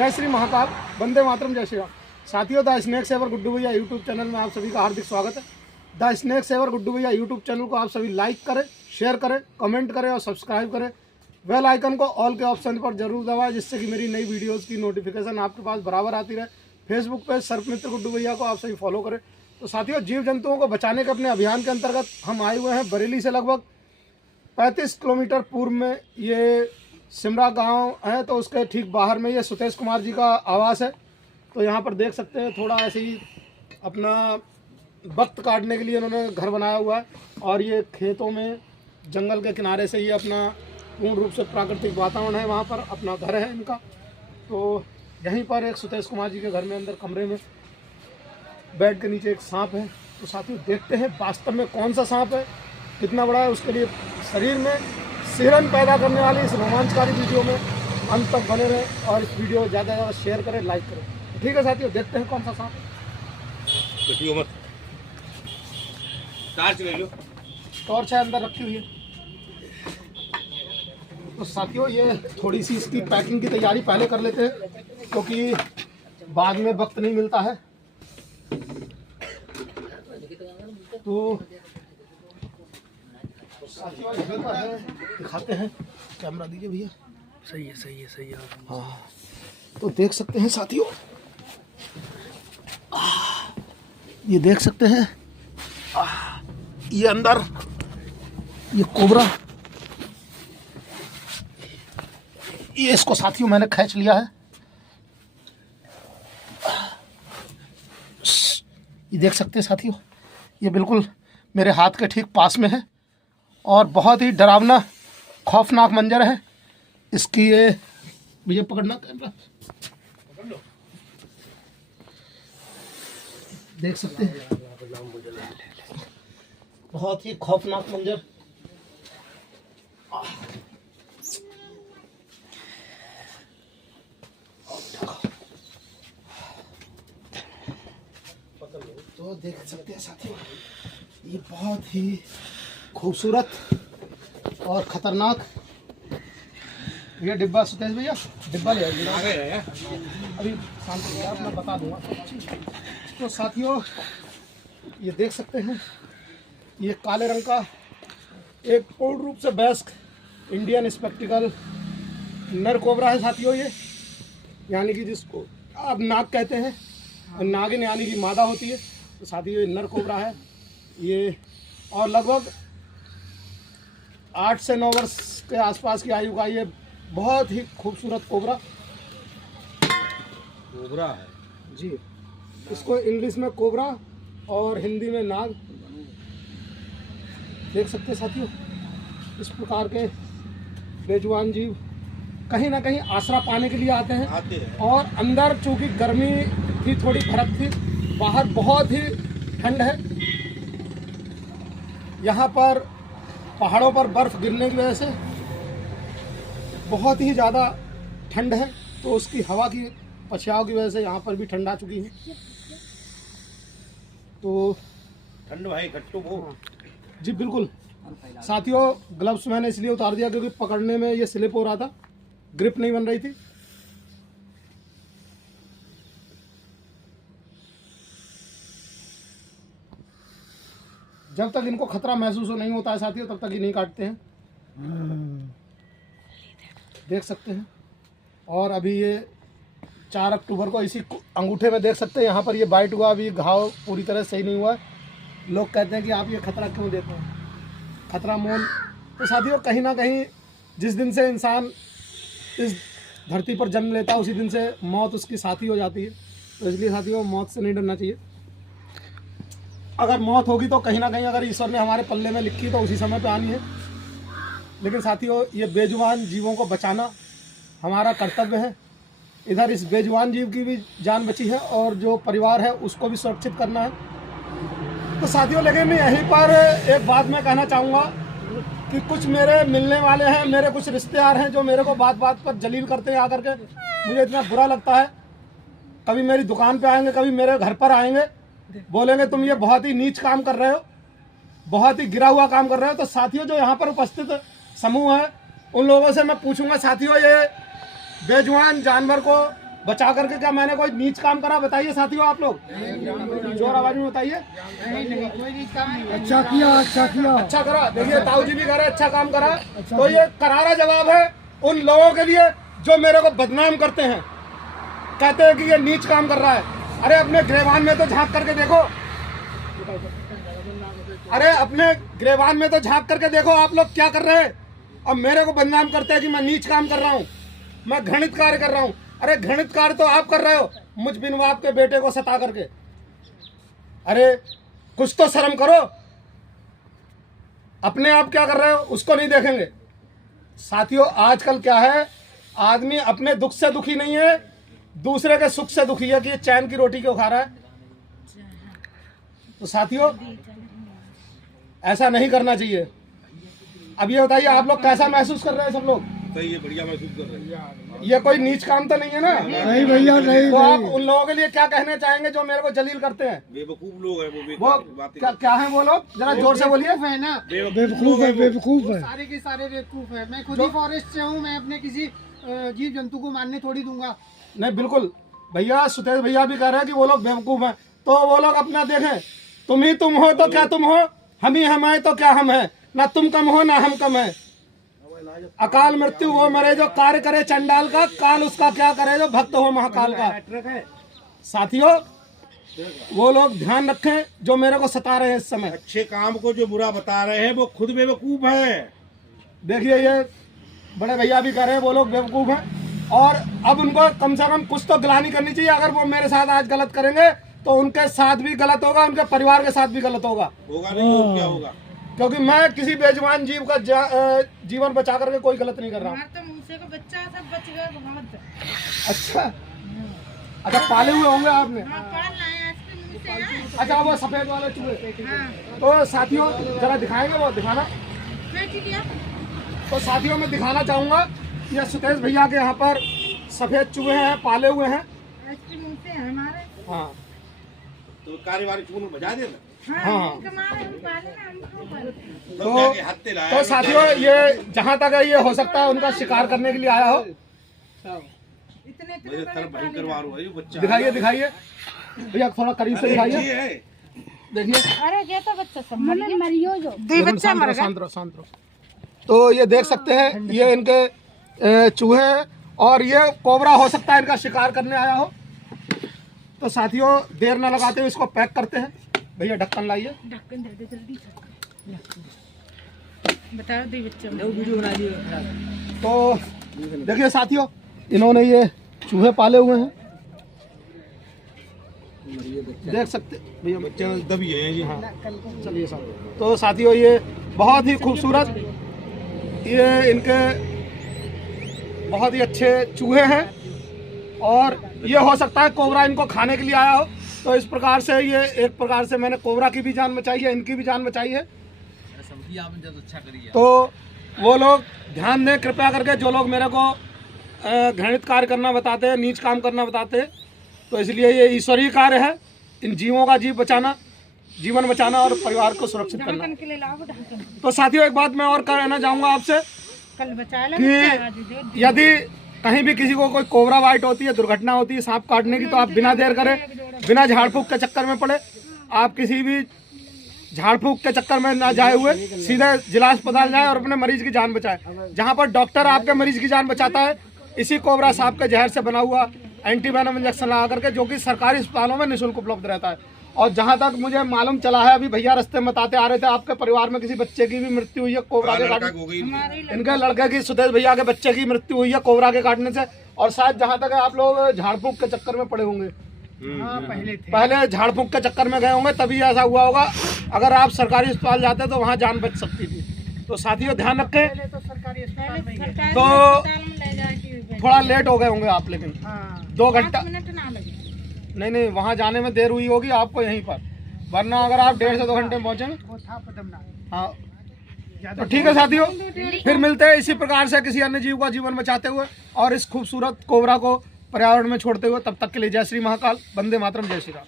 जय श्री महाकाल, वंदे मातरम, जय श्री राम। साथियों, द स्नैक सेवर गुड्डू भैया यूट्यूब चैनल में आप सभी का हार्दिक स्वागत है। द स्नैक सेवर गुड्डू भैया यूट्यूब चैनल को आप सभी लाइक करें, शेयर करें, कमेंट करें और सब्सक्राइब करें। बेल आइकन को ऑल के ऑप्शन पर जरूर दबाएं, जिससे कि मेरी नई वीडियोज़ की नोटिफिकेशन आपके पास बराबर आती रहे। फेसबुक पे सर्प मित्र गुड्डू भैया को आप सभी फॉलो करें। तो साथियों, जीव जंतुओं को बचाने के अपने अभियान के अंतर्गत हम आए हुए हैं बरेली से लगभग 35 किलोमीटर पूर्व में ये सिमरा गांव है। तो उसके ठीक बाहर में ये सुतेश कुमार जी का आवास है। तो यहाँ पर देख सकते हैं, थोड़ा ऐसे ही अपना वक्त काटने के लिए उन्होंने घर बनाया हुआ है। और ये खेतों में जंगल के किनारे से ये अपना पूर्ण रूप से प्राकृतिक वातावरण है, वहाँ पर अपना घर है इनका। तो यहीं पर एक सुतेश कुमार जी के घर में अंदर कमरे में बेड के नीचे एक सांप है। तो साथियों, देखते हैं वास्तव में कौन सा सांप है, कितना बड़ा है। उसके लिए शरीर में सिहरन पैदा करने वाली इस रोमांचकारी वीडियो में अंत तक बने रहें और इस वीडियो को ज़्यादा से ज़्यादा शेयर करें, लाइक करें। ठीक है साथियों, देखते हैं कौन सा सांप है। टॉर्च ले लो। टॉर्च है अंदर रखी हुई है। तो साथियों, ये थोड़ी सी इसकी पैकिंग की तैयारी पहले कर लेते हैं, क्योंकि बाद में वक्त नहीं मिलता है। तो साथियों, यहीं पर है, दिखाते हैं। कैमरा दीजिए भैया। सही है, सही है, सही है। हाँ, तो देख सकते हैं साथियों, ये देख सकते हैं, ये अंदर ये कोबरा, ये इसको साथियों मैंने खींच लिया है। ये देख सकते हैं साथियों, ये बिल्कुल मेरे हाथ के ठीक पास में है और बहुत ही डरावना खौफनाक मंजर है इसकी। ये मुझे पकड़ना कैमरा, देख सकते हैं, बहुत ही खौफनाक मंजर। तो देख सकते हैं साथियों, ये बहुत ही खूबसूरत और खतरनाक ये डिब्बा। सुतेश भैया, डिब्बा ले आइए, अभी शांति आप मैं बता दूंगा। तो साथियों, ये देख सकते हैं, ये काले रंग का एक पूर्ण रूप से वयस्क इंडियन स्पेक्टिकल नर कोबरा है साथियों। ये यानी कि जिसको आप नाग कहते हैं, और नागिन यानी कि मादा होती है। तो साथियों, ये नर कोबरा है ये, और लगभग 8 से 9 वर्ष के आसपास की आयु का ये बहुत ही खूबसूरत कोबरा है जी। इसको इंग्लिश में कोबरा और हिंदी में नाग। देख सकते हैं साथियों, इस प्रकार के बेजुबान जीव कहीं ना कहीं आसरा पाने के लिए आते हैं। और अंदर चूंकि गर्मी थी, थोड़ी फर्क थी, बाहर बहुत ही ठंड है। यहाँ पर पहाड़ों पर बर्फ गिरने की वजह से बहुत ही ज़्यादा ठंड है। तो उसकी हवा की पछयाव की वजह से यहाँ पर भी ठंड आ चुकी है। तो ठंड भाई गट्टू वो जी बिल्कुल साथियों, ग्लव्स मैंने इसलिए उतार दिया क्योंकि पकड़ने में ये स्लिप हो रहा था, ग्रिप नहीं बन रही थी। जब तक इनको खतरा महसूस नहीं होता है साथियों, तब तक ये नहीं काटते हैं। देख सकते हैं। और अभी ये 4 अक्टूबर को इसी अंगूठे में देख सकते हैं, यहाँ पर ये बाइट हुआ, अभी घाव पूरी तरह सही नहीं हुआ है। लोग कहते हैं कि आप ये खतरा क्यों देते हैं, खतरा मोल। तो साथियों, कहीं ना कहीं जिस दिन से इंसान इस धरती पर जन्म लेता है, उसी दिन से मौत उसकी साथी हो जाती है। तो इसलिए साथियों, मौत से नहीं डरना चाहिए। अगर मौत होगी तो कहीं ना कहीं अगर ईश्वर ने हमारे पल्ले में लिखी तो उसी समय पे आनी है। लेकिन साथियों, ये बेजुबान जीवों को बचाना हमारा कर्तव्य है। इधर इस बेजुबान जीव की भी जान बची है और जो परिवार है उसको भी सुरक्षित करना है। तो साथियों, लेकिन यहीं पर एक बात मैं कहना चाहूँगा कि कुछ मेरे मिलने वाले हैं, मेरे कुछ रिश्तेदार हैं जो मेरे को बात बात पर जलील करते हैं आकर के। मुझे इतना बुरा लगता है। कभी मेरी दुकान पे आएंगे, कभी मेरे घर पर आएंगे, बोलेंगे तुम ये बहुत ही नीच काम कर रहे हो, बहुत ही गिरा हुआ काम कर रहे हो। तो साथियों, जो यहाँ पर उपस्थित समूह है, उन लोगों से मैं पूछूंगा, साथियों, ये बेजुबान जानवर को बचा करके क्या मैंने कोई नीच काम करा? बताइए साथियों आप लोग, जोर आवाज में बताइए। अच्छा किया, अच्छा किया। अच्छा करा। देखिए ताऊ जी भी कह रहे अच्छा काम करा। तो ये करारा जवाब है उन लोगों के लिए जो मेरे को बदनाम करते हैं, कहते हैं कि ये नीच काम कर रहा है। अरे अपने गिरेबान में तो झांक करके देखो, अरे अपने गिरेबान में तो झांक करके देखो आप लोग क्या कर रहे हैं। और मेरे को बदनाम करते हैं कि मैं नीच काम कर रहा हूँ, मैं घृणित कार्य कर रहा हूँ। अरे घृणित कार्य तो आप कर रहे हो, मुझ बिन बाप के बेटे को सता करके। अरे कुछ तो शर्म करो। अपने आप क्या कर रहे हो उसको नहीं देखेंगे। साथियों आजकल क्या है, आदमी अपने दुख से दुखी नहीं है, दूसरे के सुख से दुखी है कि ये चैन की रोटी क्यों खा रहा है। तो साथियों ऐसा नहीं करना चाहिए। अब ये बताइए आप लोग कैसा महसूस कर रहे हैं सब लोग? सही है, बढ़िया महसूस कर रहे हैं। ये कोई नीच काम तो नहीं है ना? नहीं भैया, नहीं तो आप नहीं। उन लोगों के लिए क्या कहना चाहेंगे जो मेरे को जलील करते हैं? बेवकूफ लोग हैं वो, वो बेकार बातें क्या क्या है वो लोग? जरा जोर से बोलिए। है ना, बेवकूफ लोग बेवकूफ है, हैं वो। बेवकूफ है। सारे के सारे बेवकूफ है। मैं खुद ही फॉरेस्ट से हूँ, मैं अपने किसी जीव जंतु को मारने थोड़ी दूंगा। नहीं बिल्कुल भैया, सुतेश भैया भी कह रहे हैं कि वो लोग बेवकूफ हैं। तो वो लोग अपना देखें, तुम ही तुम हो तो क्या तुम हो, हम ही हम हैं तो क्या हम हैं। ना तुम कम हो ना हम कम है। अकाल मृत्यु वो मरे जो कार्य करे चंडाल का, काल उसका क्या करे जो भक्त हो महाकाल का। साथियों वो लोग ध्यान रखें जो मेरे को सता रहे हैं इस समय। अच्छे काम को जो बुरा बता रहे हैं वो खुद बेवकूफ है। देखिए ये बड़े भैया भी कह रहे हैं वो लोग बेवकूफ हैं। और अब उनको कम से कम कुछ तो गिलानी करनी चाहिए। अगर वो मेरे साथ आज गलत करेंगे तो उनके साथ भी गलत होगा, उनके परिवार के साथ भी गलत होगा। होगा नहीं और क्या होगा। क्योंकि मैं किसी बेजुबान जीव का जीवन बचा करके कोई गलत नहीं कर रहा हूँ। तो मुझसे को बच्चा सब बच गया बहुत। अच्छा अच्छा, पाले हुए होंगे आपने? हाँ, पाल लाए आज के मुंह से ना। अच्छा वो सफेद वाले चूहे। हाँ, तो साथियों जरा दिखाएंगे वो, दिखाना। मैं ठीक है। तो साथियों मैं दिखाना चाहूंगा ये सुतेश भैया के यहाँ पर सफेद चूहे हैं, पाले हुए हैं। आज के मुंह से है हमारे। हाँ तो कार्यवाही चून बजा देना। हाँ, हम कमारे हम पाले ना, हम क्यों पाले? तो जाके हत्ते लाए। तो साथियों ये जहाँ तक है ये हो सकता है उनका शिकार करने के लिए आया हो। इतने इतने मेरे तरफ भयंकर वार हुआ है, ये बच्चा दिखाइए दिखाइए भैया, थोड़ा करीब से दिखाइए। ये है। देखिए अरे ये तो बच्चा सब मरियो जो बच्चा मर गया। शांत रहो, शांत रहो। तो ये देख सकते हैं ये इनके चूहे हैं और ये कोबरा हो सकता है इनका शिकार करने आया हो। तो साथियों देर न लगाते हुए इसको पैक करते हैं। भैया ढक्कन लाइए। ढक्कन दे दे जल्दी से। बताओ दे बच्चा। तो देखिए साथियों इन्होंने ये चूहे पाले हुए हैं, देख सकते भैया। बच्चे दबी है ये। हाँ चलिए साथियों। तो साथियों ये बहुत ही खूबसूरत, ये इनके बहुत ही अच्छे चूहे हैं और ये हो सकता है कोबरा इनको खाने के लिए आया हो। तो इस प्रकार से ये एक प्रकार से मैंने कोबरा की भी जान बचाई है, इनकी भी जान बचाई है। तो वो लोग ध्यान दें कृपया करके, जो लोग मेरे को घृणित कार्य करना बताते हैं, नीच काम करना बताते हैं। तो इसलिए ये ईश्वरीय कार्य है, इन जीवों का जीवन बचाना और परिवार को सुरक्षित करना। ढक्कन के लिए लाओ ढक्कन। तो साथियों एक बात मैं और कहना चाहूँगा आपसे कल बचा ला कि यदि कहीं भी किसी को कोई कोबरा बाइट होती है, दुर्घटना होती है सांप काटने की, तो आप बिना देर करे, बिना झाड़ फूक के चक्कर में पड़े, आप किसी भी झाड़ फूक के चक्कर में ना जाए हुए सीधे जिला अस्पताल जाए और अपने मरीज की जान बचाए। जहाँ पर डॉक्टर आपके मरीज की जान बचाता है, इसी कोबरा सांप के जहर से बना हुआ एंटीवेनम इंजेक्शन लगा करके, जो कि सरकारी अस्पतालों में निःशुल्क उपलब्ध रहता है। और जहाँ तक मुझे मालूम चला है, अभी भैया रास्ते में बताते आ रहे थे आपके परिवार में किसी बच्चे की भी मृत्यु हुई है कोबरा के काटने। इनके लड़के की, सुतेश भैया के बच्चे की मृत्यु हुई है कोबरा के काटने से। और शायद जहाँ तक है आप लोग झाड़ फूक के चक्कर में पड़े होंगे, पहले झाड़ फूक के चक्कर में गए होंगे तभी ऐसा हुआ होगा। अगर आप सरकारी अस्पताल जाते तो वहाँ जान बच सकती थी। तो साथियों ध्यान रखें। तो सरकारी अस्पताल तो थोड़ा लेट हो गए होंगे आप, लेकिन 2 घंटा मिनट ना लगे। नहीं वहाँ जाने में देर हुई होगी आपको यहीं पर, वरना अगर आप 1.5 से 2 घंटे में पहुँचेंगे। हाँ तो ठीक है साथियों, फिर मिलते हैं इसी प्रकार से किसी अन्य जीव का जीवन बचाते हुए और इस खूबसूरत कोबरा को पर्यावरण में छोड़ते हुए। तब तक के लिए जय श्री महाकाल, वंदे मातरम, जय श्री राम।